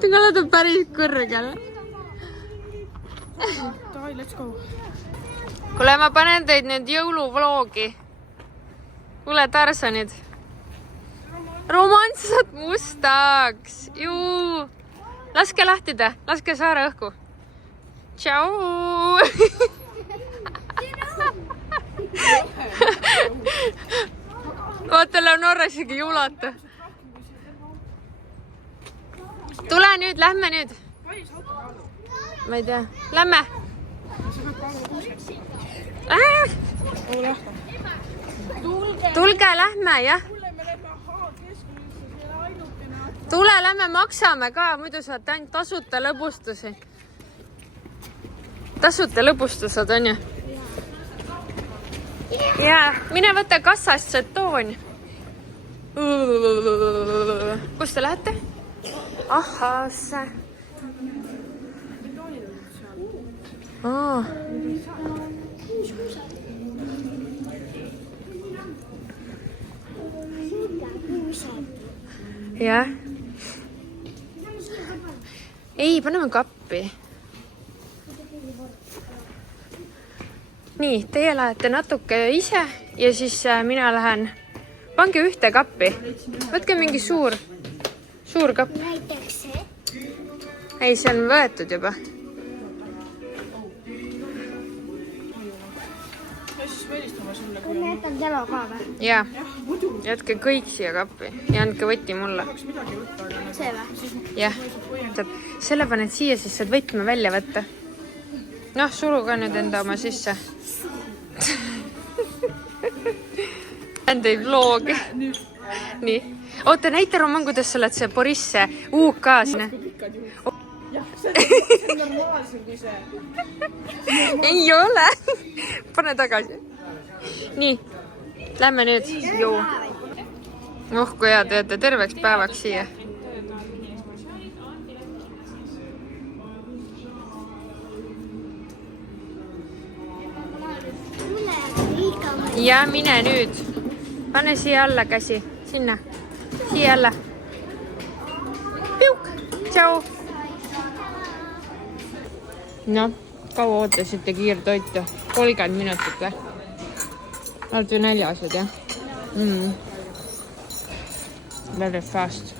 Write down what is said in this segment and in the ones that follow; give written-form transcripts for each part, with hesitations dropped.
Te olete päris kõrgel. Davai, let's go. Kuule, ma panen teid nüüd jõuluvloogi. Kuule, Tarsanid. Romantsad mustaks. Juu. Laske lahtida. Laske saare õhku. Tšau. Vaata, Leonora isegi julata. Tule nüüd, lähme nüüd. Ma ei tea. Lähme. Tulge, lähme, jah. Tule, lähme, maksame ka. Muidu saad ainult tasuta lõbustusi. Tasuta lõbustused on ju. Jaa, mine võta kassast see toon. Kus te lähete? Ahhasse. Jah. Ei, paneme kappi. Nii, teie lähete natuke ise ja siis mina lähen. Pange ühte kappi. Võtke mingi suur kapp. Näiteks see. Ei, see on võetud juba. Ma jätan telo ka või? Jaa. Jätke kõik siia kappi ja andke võti mulle. See või? Jah. Selle paned siia, siis saad võtme välja võtta. Noh, suru ka nüüd enda oma sisse. Enda ei vloogi. Nii. Oota, näita Roman, kuidas sa oled see Borisse UK-s. Jah, see on normaalsem kui see. Ei ole. Pane tagasi. Nii. Lähme nüüd. Joo. Oh, kui hea teete terveks päevaks siia. Ja mine nüüd. Pane siia alla käsi. Sinna. Siia alla. Piuk. Tšau. No, kaua ootasite kiirtoitu? 30 minutit või? Olete näljased, jah? Very fast.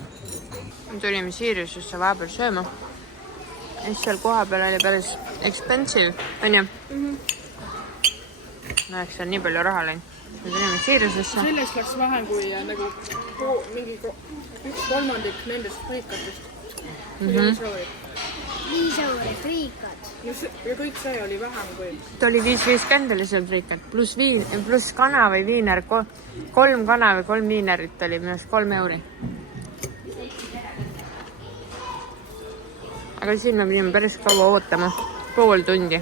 Tulime Siriusesse vahepeal sööma. Ja seal koha peal oli päris expensive, on ju? Läheks seal nii palju raha läinud. Me tulime Siriusesse. Sellest läks vähem kui nagu mingi 1/3 nendest friikatest. 5 eurot friikad. Ja kõik see oli vähem kui... Ta oli 5,50 oli seal friikat. Pluss kana või viiner. 3 kana või 3 viinerit oli minust 3 euri. Aga siin me pidime päris kaua ootama. Pool tundi.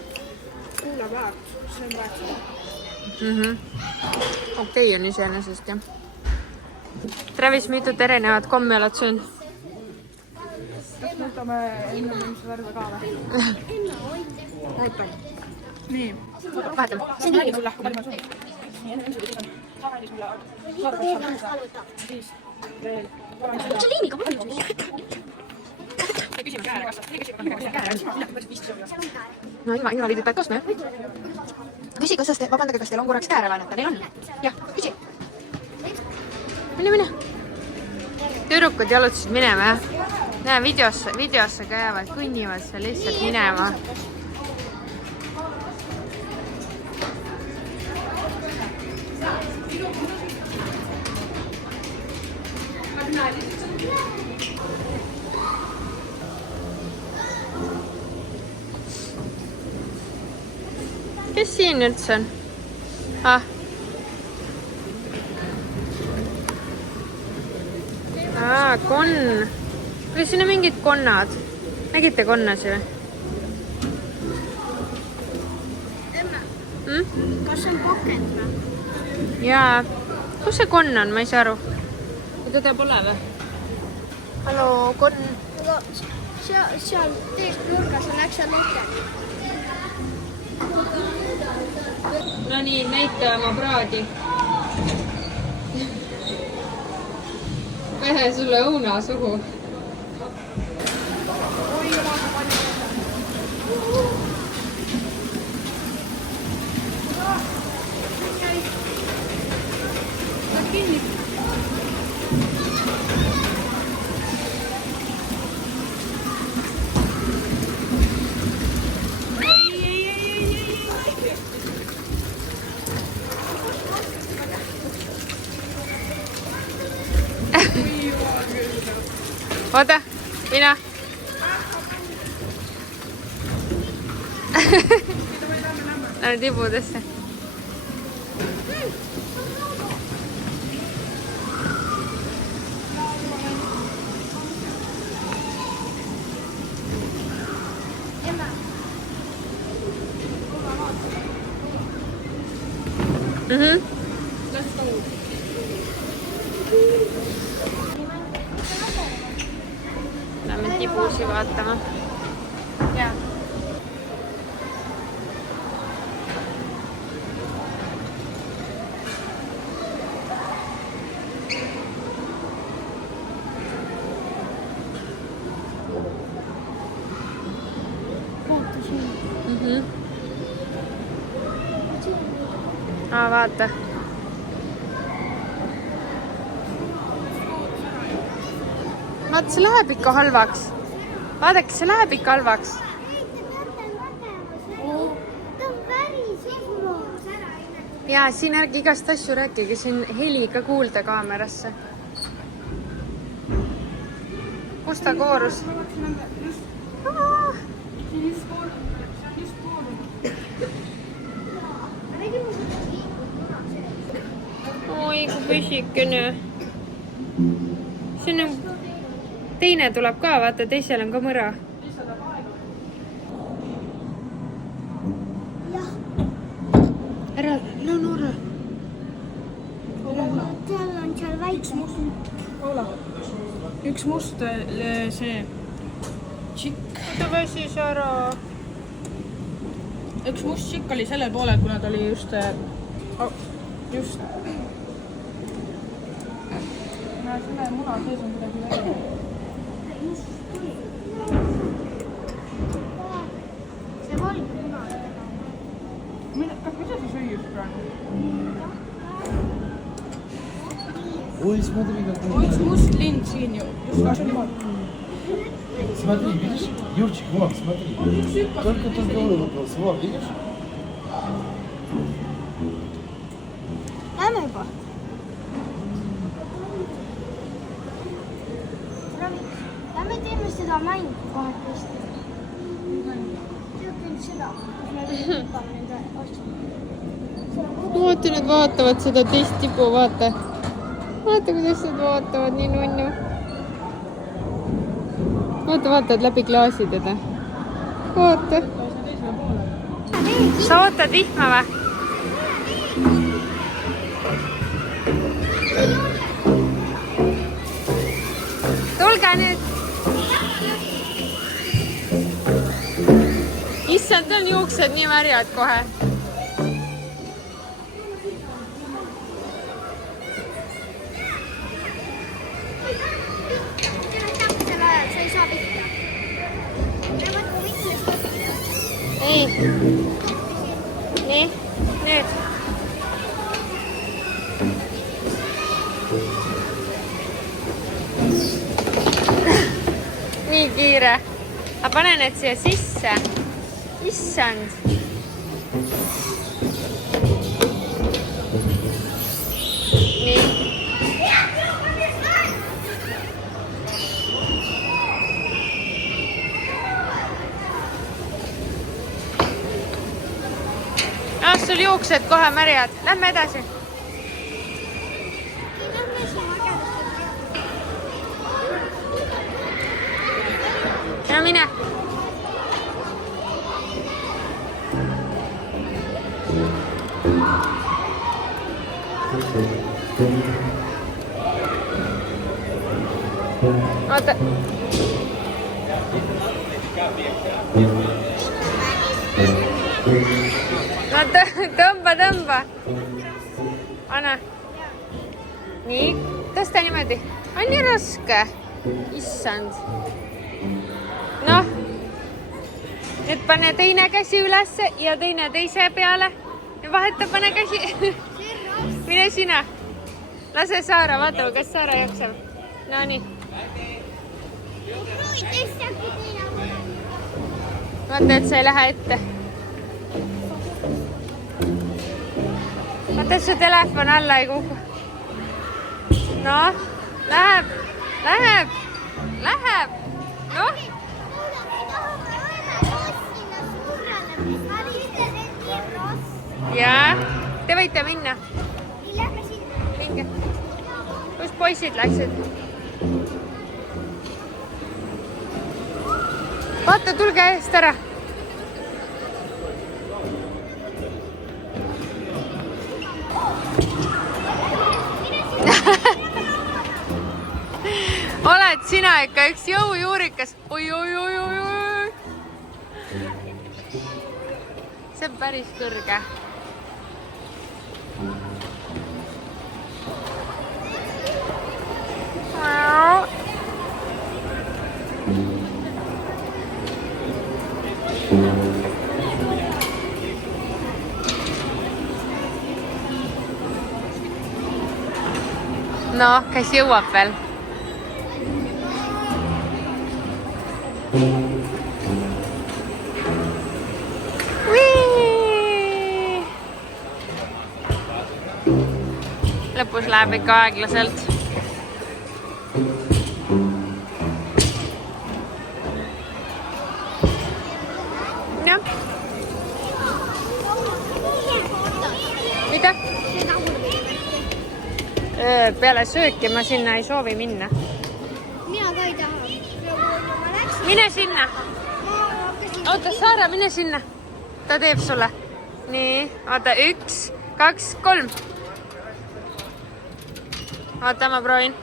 Kuule väärt. See on väärt. Okei on iseenesest, jah. Travis, mitut erinevat kommi oled söönud? Kas võtame enne mingi värve ka või? Oota. Nii. Vahetame. See on nii sulle. Palju ma söön? Nii, enne sulle kõik on. Sarani sulle. Siis veel. Tšeliiniga palju. Me küsime käele kassast. Me küsime käele. No invaliidid pead kasma, jah? Küsi, vabandage, kas teil on korraks käär laenata? Neil on? Jah, küsi. Mine. Tüdrukud jalutasid minema, jah? Näe, videosse käivad, kõnnivad seal lihtsalt minema. Kes siin üldse on? Konn. Või siin on mingid konnad. Nägite konnasi või? Emma, kas see on pakend või? Jaa. Kus see konn on? Ma ei saa aru. Teda pole või? Hallo, konn. Aga seal teist nurgas on äksa luke. No nii, näita oma praadi. sulle õuna suhu. Oota, minä. Lähden tiputessa. Mhm. Lähme tipuusi vaatama. Jaa. Mhm. Vaata. Vaata, see läheb ikka halvaks. Vaadake, see läheb ikka halvaks. Ja siin ärge igast asju rääkige, siin heli ka kuulda kaamerasse. Kus ta koorus? Oi, kui püsikene. Siin on... Teine tuleb ka, vaata, teisel on ka mõra. Ära, no nurra. Tal on seal väikse. Üks must see tšikk. Ta väsis ära. Üks must tšikk oli sellel poolel, kuna ta oli just selle muna sees on kuidagi välja. See valge muna. Kas mida sa süües praegu? Ой, смотри, какой. On üks must lind siin ju. Смотри, видишь? Юрчик, вон, смотри. Только вылупился. Вон, видишь? Lähme juba. Lähme teeme seda mängu kahekesti. Tead seda, kus me võtame nende asju. Vaata, nad vaatavad seda teist tipu, vaata. Vaata, kuidas nad vaatavad, nii nunnu. Vaata, vaatad läbi klaasi teda. Vaata. Sa ootad vihma või? Tulge nüüd! Issand, tal on juuksed nii märjad kohe. Selle ajal sa ei saa pihta. Nii. Nii. Nüüd. Nii kiire. Aga pane need siia sisse. Issand. Nii. Sul juuksed kohe märjad. Lähme edasi. No mine. Oota. No tõmba. Anna. Nii. tõsta niimoodi. On nii raske. Issand. Noh. Nüüd pane teine käsi ülesse ja teine teise peale. Ja vaheta pane käsi. Mine sina. Lase Saara, vaatame, kas Saara jaksab. No nii. Vaata, et sa ei lähe ette. Vaata, et su telefon alla ei kuhu. Noh, läheb. Noh. Jaa, te võite minna. Minge. Kus poisid läksid? Vaata, tulge eest ära. Oled sina ikka üks jõujuurikas. Oi. See on päris kõrge. Noh, kes jõuab veel? Lõpus läheb ikka aeglaselt. Jah. Mida? Peale sööki ma sinna ei soovi minna. Mina ka ei taha. Mine sinna. Oota, Saara, mine sinna. Ta teeb sulle. Nii, oota, 1, 2, 3. Oota, ma proovin.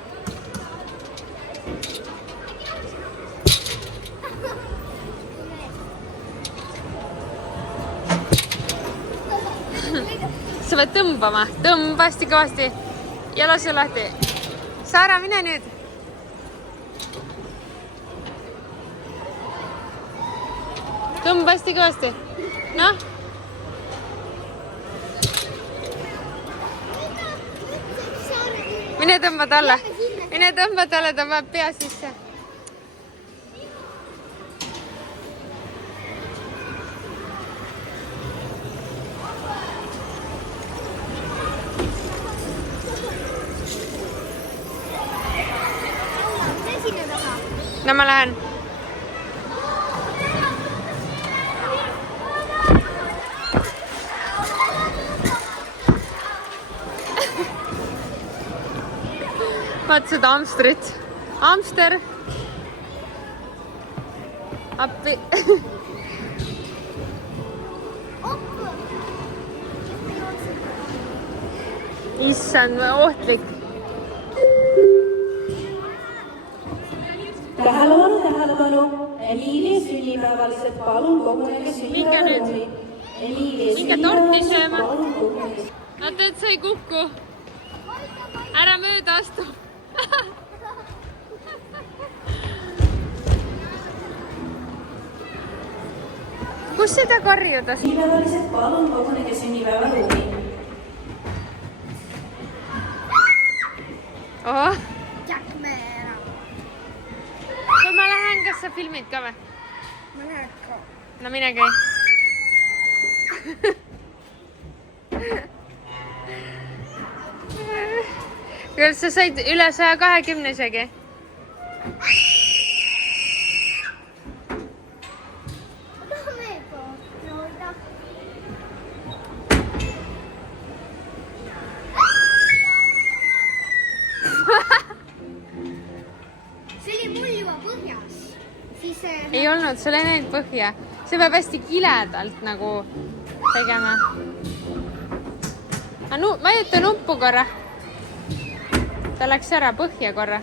Sa pead tõmbama. Tõmba hästi kõvasti. Ja lase lahti. Saara, mine nüüd. Tõmba hästi kõvasti. Noh. Mine tõmba talle. Mine tõmba talle, ta peab pea sisse. No ma lähen. Vaat seda hamstrit. Hamster. Appi. Issand, ohtlik. Tähelepanu. Emiili sünnipäevalised, palun kogunege sünnipäevaruumi. Minge torti sööma. Vaata, et sa ei kuku. Ära mööda astu. Kus seda karjuda? Sünnipäevalised, palun kogunege sünnipäevaruumi. Oh. Jätme ära. Kui ma lähen, kas sa filmid ka või? Ma lähen ka. No mine käi. Kas sa said üle 120 isegi? See oli mul juba põhjas. Siis Ei olnud, sul ei näinud põhja. See peab hästi kiledalt nagu tegema. Vajuta nuppu korra. Ta läks ära põhja korra.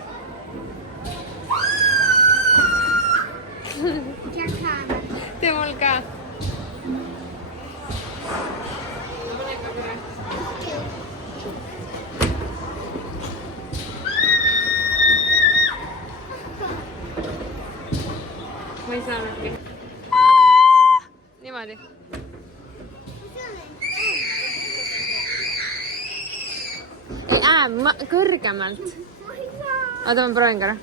Tee mul ka. ei saanudki. Niimoodi. Kõrgemalt. Oota, ma proovin korra.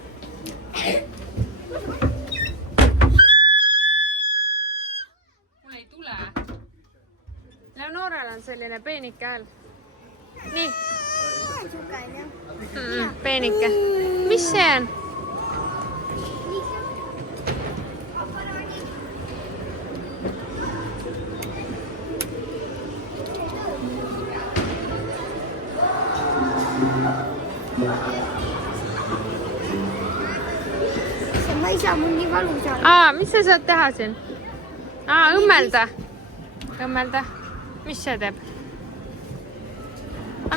Mul ei tule. Leonoral on selline peenike hääl. Nii. Peenike. Mis see on? Ma ei saa, mul nii valus on. Mis sa saad teha siin? Õmmelda. Õmmelda. Mis see teeb?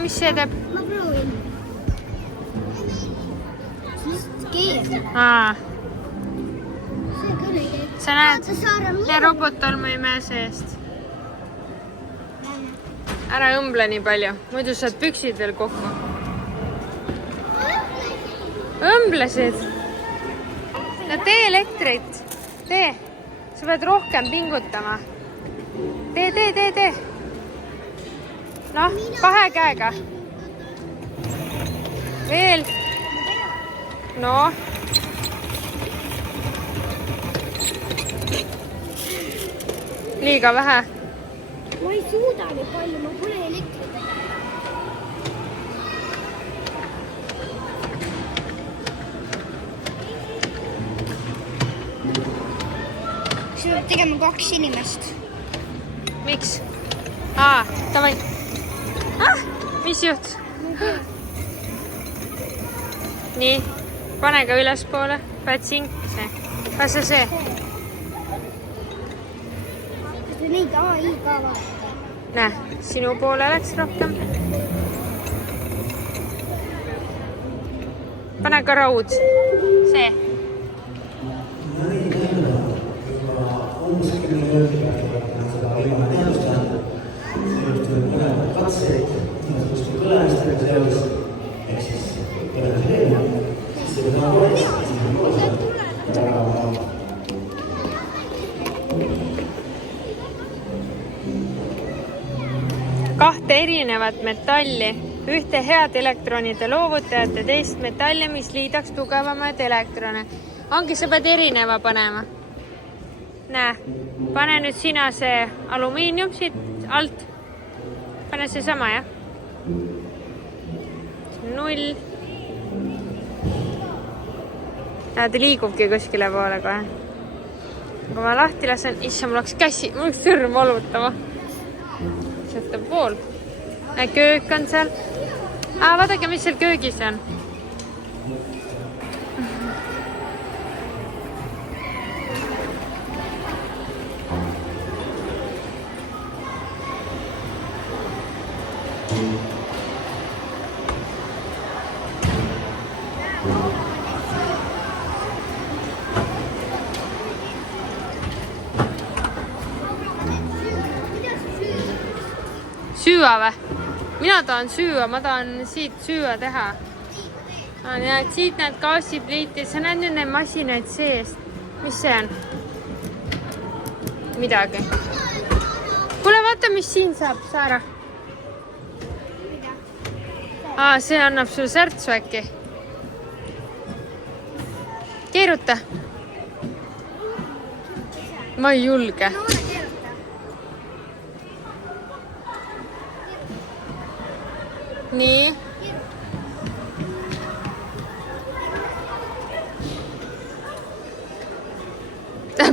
Mis see teeb? Ma proovin. Siis keerab. See küll ei tee. Sa näed? Ja robot on mu ime seest. Ära õmble nii palju, muidu saad püksid veel kokku. Õmblesid. No tee elektrit. Tee. Sa pead rohkem pingutama. Tee. Noh, 2 käega. Veel. No. Liiga vähe. Ma ei suuda nii palju, ma pole elektrit. Sa peab tegema 2 inimest. Miks? Davai. Mis juht? Nii, pane ka ülespoole. Pätsing. Kas see? Kas te neid AI ka vaadata? Näe, sinu poole läks rohkem. Pane ka raud. See. Kahte erinevat metalli, ühte head elektronide loovutajat ja teist metalli, mis liidaks tugevamaid elektrone. Ongi, sa pead erineva panema. Näe, pane nüüd sina see alumiinium siit alt. Pane see sama, jah? 0. Ta liigubki kuskile poole kohe. Kui ma lahti lasen, issa, mul oleks käsi, mul oleks sõrm valutama. Sealt on pool. Köök on seal. Vaadake, mis seal köögis on. Süüa või? Mina tahan süüa, ma tahan siit süüa teha. Ja siit näed gaasipliiti, sa näed nüüd neid masinaid seest. Mis see on? Midagi. Kuule, vaata, mis siin saab, Saara. See annab sul särtsu äkki. Keeruta. Ma ei julge. Nii.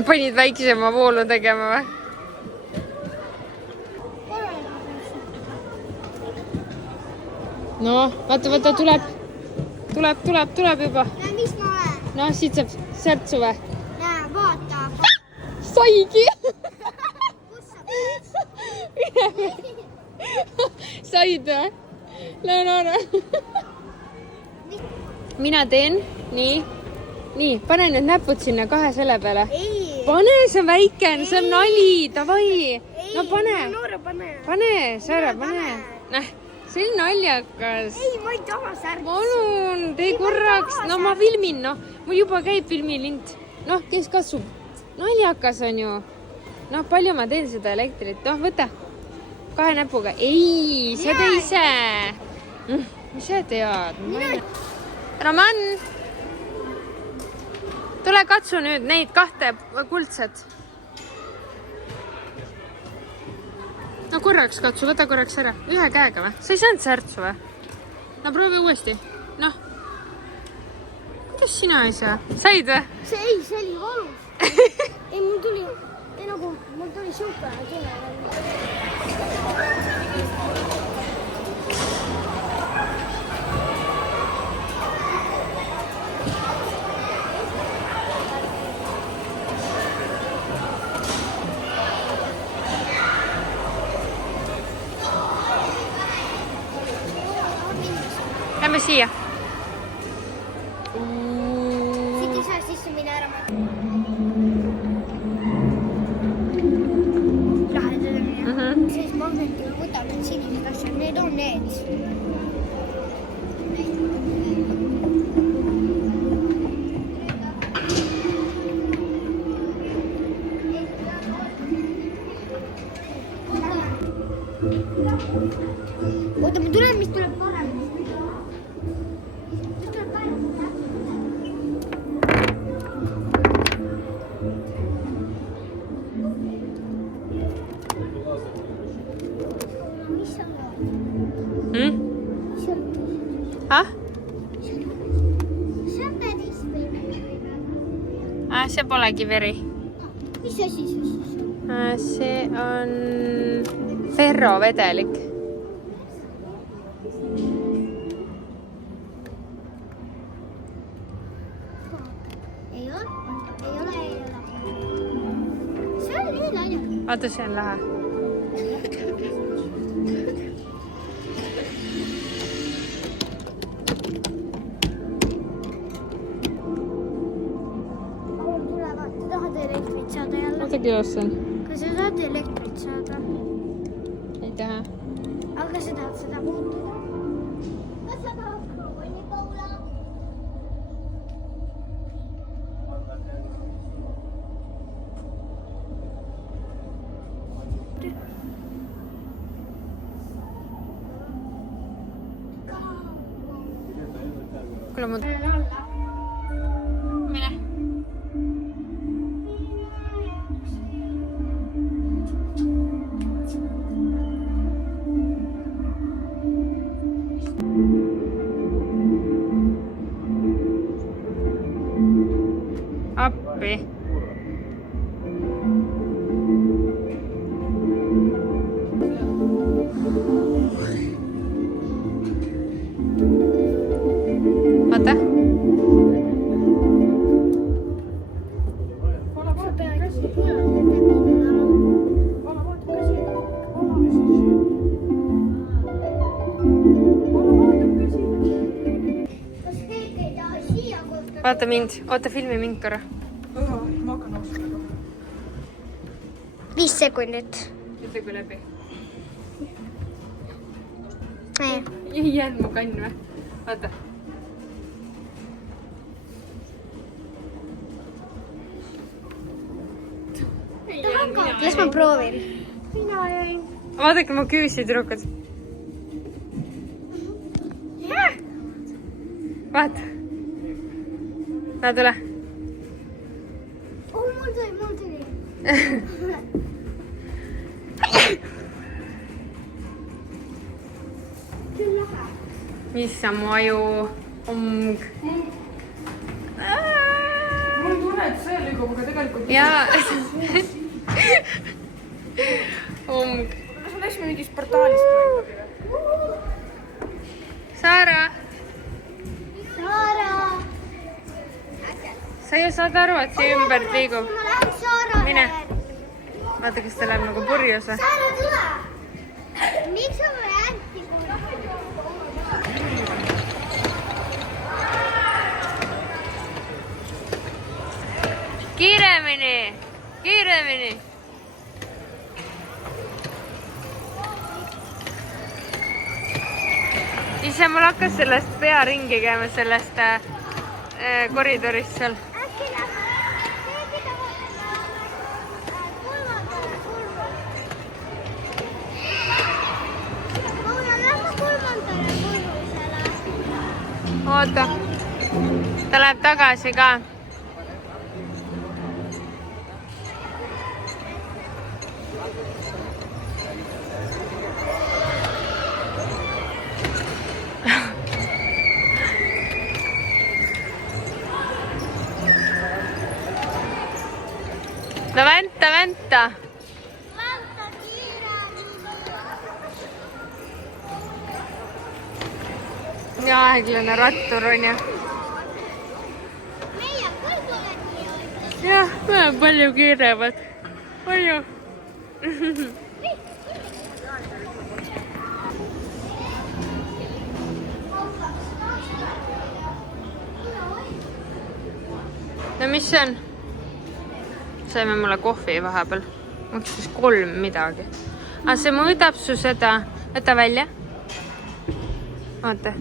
Panid väiksema voolu tegema või? No, vaata, tuleb juba. Mis ma olen? No, siit saab särtsu või? Näe, vaata. Saigi! Kus sa pead? Said või? Leonora. Mina teen nii, pane need näpud sinna 2 selle peale. Ei. Pane, see on väike, see on nali, davai. No pane. Noora, pane. Pane, Saara, pane. Näh, see on naljakas. Ei, ma ei taha särtsu. Palun, tee korraks. No ma filmin, noh. Mul juba käib filmilint. Noh, kes katsub? naljakas on ju. Noh, palju ma teen seda elektrit. Noh, võta. 2 näpuga. Ei, sa tee ise. Mis sa tead? Roman! Tule katsu nüüd neid 2 kuldset. No korraks katsu, võta korraks ära. 1 käega või? Sa ei saanud särtsu või? No proovi uuesti. Noh. Kuidas sina ei saa? Said või? See oli valus. Ei, mul tuli siukene tunne. Lähme siia. Siit ei saa sisse minna ära. Lähedale minna. Siis magnetiga võtab need sinised asjad. Need on need. Oota, ma tulen, mis tuleb parem. See polegi veri. Mis asi see siis? See on ferrovedelik. Ei ole. See on nii naljakas. Vaata, see on lahe. Ostan. Kas sa tahad elektrit saada? Ei taha. Aga sa tahad seda muutuda? Kas sa tahad krooni Paula? Kuule mu... Mine. Appi. Vaata. Vaata mind, oota filmi mind korra. Ma hakkan nõustama. 5 sekundit. Ütle kui läbi. Ei. Ei jäänud mu kann või? Vaata. Las ma proovin. Mina jäin. Vaadake mu küüsi, tüdrukud. Vaata. Näe, tule. Oh, mul tuli. Küll lahe. Issa mu aju. Mul ei tunne, et see liigub, aga tegelikult... jaa. Kas on hästi mingis portaalist või? Saara. Saara. Sa ju saad aru, et see ümber liigub. Ma lähen Saarale. Mine. Vaata, kas ta läheb nagu purjus või? Saara, tule. Miks sa mulle äänti kuulad? Kiiremini. Kiiremini. Ise mul hakkas sellest pea ringi käima, sellest koridorist seal. Äkki lähme. oota. Ta läheb tagasi ka. No vänta, vänta. Ja aeglane rattur on ju. Meie küll oled nii õigus. Jah, me oleme palju kiirevad. Palju. No mis see on? Saime mulle kohvi vahepeal. Maksis 3 midagi. Aga see mõõdab su seda. Võta välja. Vaata.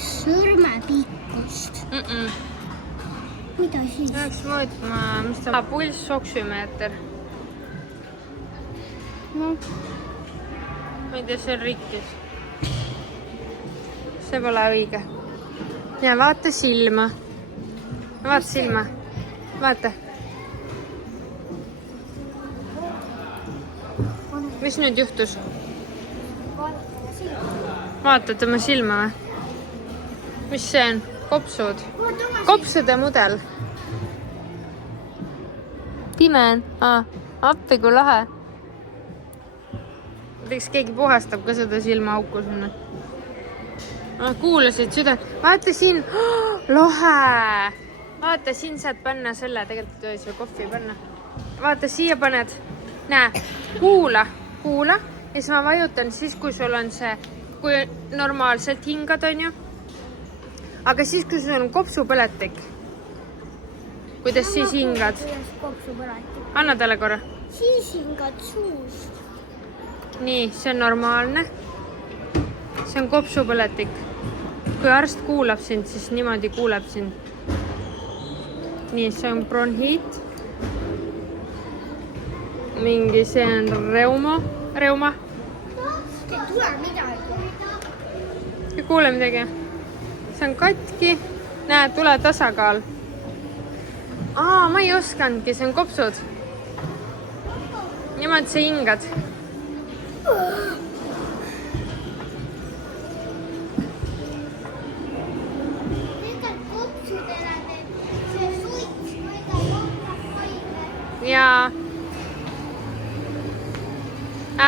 Sõrmepikkust. Mida siis? Peaks mõõtma, mis ta... Pulss, oksümeeter. No, Ma ei tea, see on rikkis. See pole õige. Ja vaata silma. Vaata silma. Vaata. Mis nüüd juhtus? vaadata silma. Vaata tema silma või? Mis see on? Kopsud. Kopsude mudel. Pime on. Appi kui lahe. Teeks keegi puhastab ka seda silmaauku sinna. Kuulasid süda. Vaata siin. Lahe. Vaata, siin saad panna selle. Tegelikult ei tohi siia kohvi panna. Vaata, siia paned. Näe. Kuula. Kuula. Ja siis ma vajutan siis, kui sul on see, kui normaalselt hingad, on ju. Aga siis, kui sul on kopsupõletik. Kuidas siis hingad? Kuidas kopsupõletik. Anna talle korra. Siis hingad suust. Nii, see on normaalne. See on kopsupõletik. Kui arst kuulab sind, siis niimoodi kuuleb sind. Nii, see on bronhiit. Mingi see on reuma. Ei tule midagi. Ei kuule midagi. See on katki. Näe, tule tasakaal. Ma ei oskanudki, see on kopsud. Niimoodi sa hingad. Nendel kopsudele see suits võidab olla haige. Ja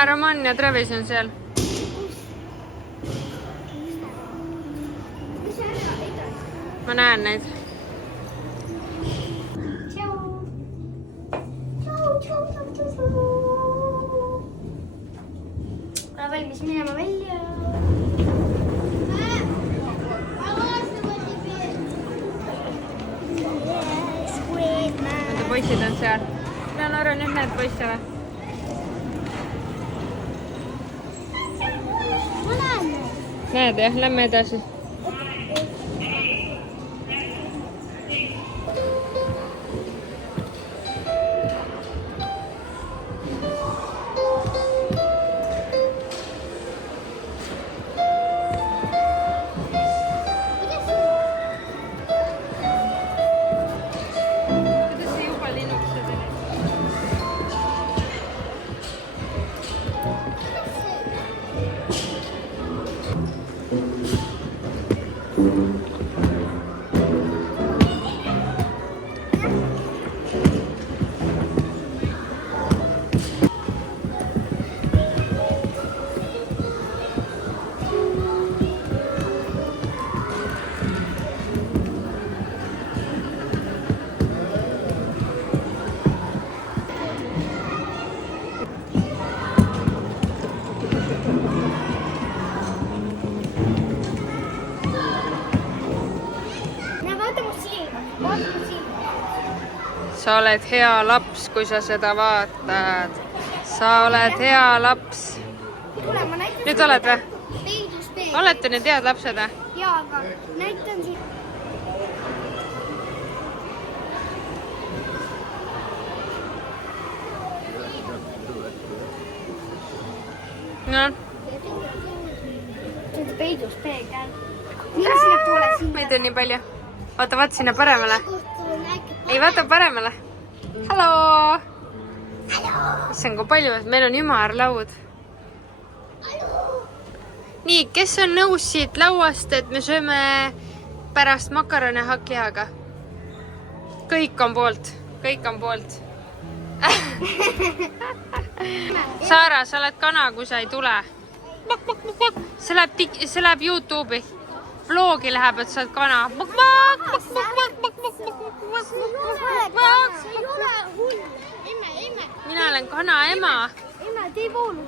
Roman ja Travis on seal. Mis sa ära edasi? Ma näen neid. Tšau. Tšau. Olen valmis minema välja. Nende poisid on seal. Mina arvan, nüüd need poisse või? Ma näen neid. Näed jah, lähme edasi. Kuidas see juba linnukesed olid? Sa oled hea laps, kui sa seda vaatad. Sa oled hea laps. Tule, ma näitan Nüüd oled või? peidus peegel. Olete nüüd head lapsed või? Jaa, aga näitan siin. No. see peidus peegel. Mine sinna poole sinna. Meid on nii palju. Vaata, vaata sinna paremale. Ei, vaata paremale. Hallo! Issand, kui palju, meil on ümarlaud. Nii, kes on nõus siit lauast, et me sööme pärast makarone hakklihaga? Kõik on poolt. Kõik on poolt. Saara, sa oled kana, kui sa ei tule. See läheb YouTube'i. Vlogi läheb, et sa oled kana. See ei ole hull. Emme. Mina olen kana ema. Emme, tee voolu.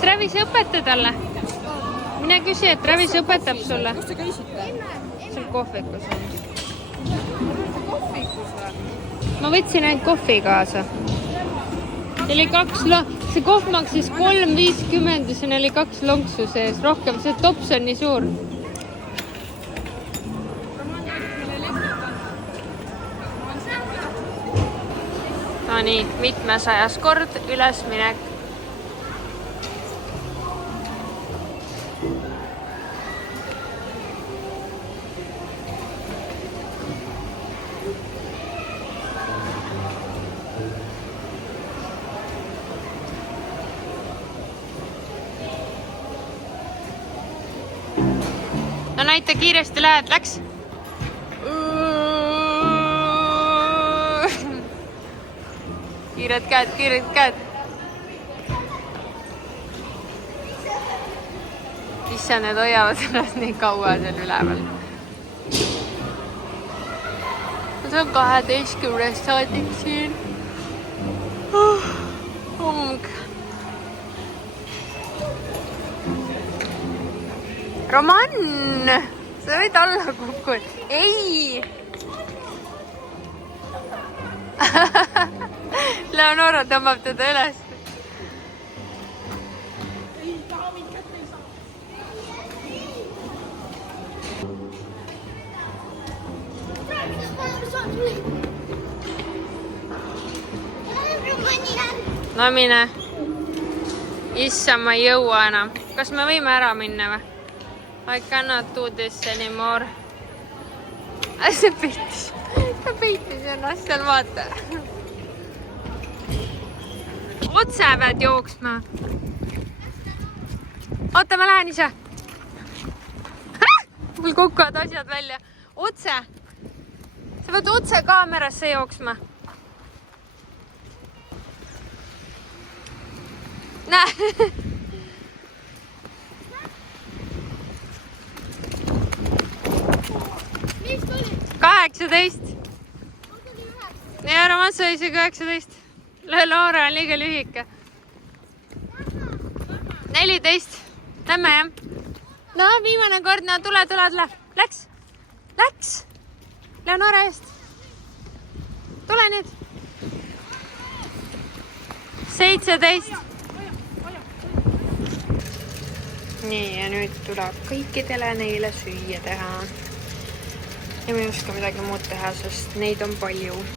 Travis, õpeta talle. Mine küsi, et Travis õpetab sulle. Kus te käisite? Seal kohvikus on. Ma võtsin ainult kohvi kaasa. Oli 2 see kohv maksis 3,50 ja siin oli 2 lonksu sees. Rohkem, see tops on nii suur. No nii, mitmesajas kord ülesminek. No näita, kiiresti lähed, läks. Kiired käed. Issa, need hoiavad ennast nii kaua seal üleval. See on 12 saadik siin. Roman, sa võid alla kukkuda. Ei! Leonora tõmbab teda üles. No mine. Issa, ma ei jõua enam. Kas me võime ära minna või? I cannot do this anymore. See peitis. Ta peitis ennast seal, vaata. Otse pead jooksma. Oota, ma lähen ise. Mul kukuvad asjad välja. Otse. Sa pead otse kaamerasse jooksma. Näe. 18. Ja Roman sai isegi 19. Laura on liiga lühike. 14. Lämme jah. No viimane kord, no tule. Läks. Leonora eest. Tule nüüd. 17. Nii, ja nüüd tuleb kõikidele neile süüa teha. Ja me ei oska midagi muud teha, sest neid on palju.